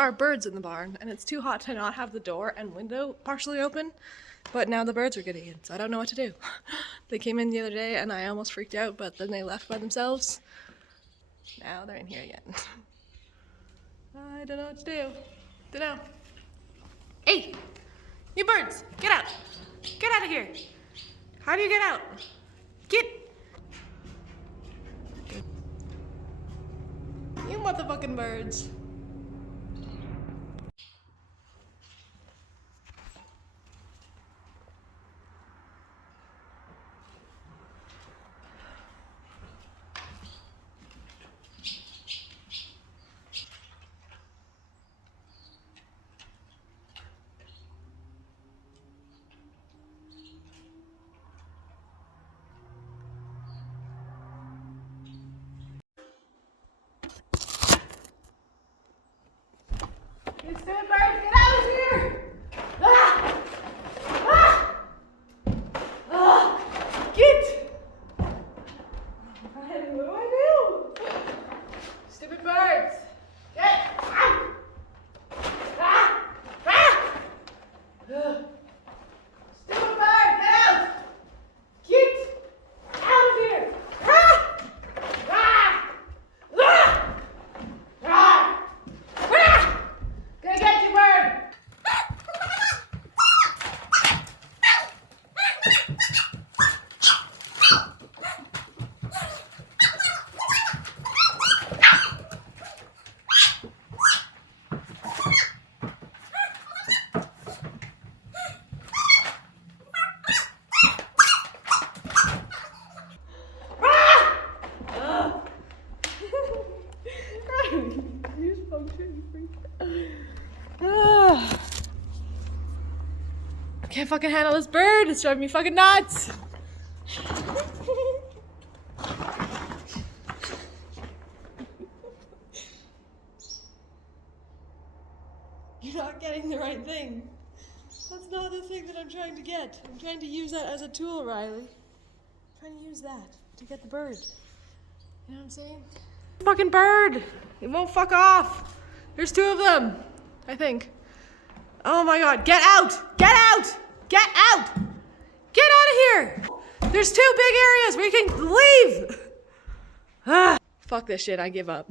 are birds in the barn, and it's too hot to not have the door and window partially open, but now the birds are getting in, so I don't know what to do. They came in the other day and I almost freaked out, but then they left by themselves. Now they're in here again. I don't know what to do. Don't know. Hey! You birds! Get out! Get out of here! How do you get out? Get! You motherfucking birds. You stupid birds, get out of here! Ah! Ah! Ah! Get! What do I do? Stupid birds! Get out! Ah! Ah! Ugh. Stupid bird, get out! Get out of here! Ah! Ah! Ah! Ah! Ah! Go get your bird! I can't fucking handle this bird. It's driving me fucking nuts. You're not getting the right thing. That's not the thing that I'm trying to get. I'm trying to use that as a tool, Riley. I'm trying to use that to get the bird. You know what I'm saying? Fucking bird! It won't fuck off. There's two of them, I think. Oh my god, get out! Get out! Get out! Get out of here! There's two big areas where you can leave! Fuck this shit, I give up.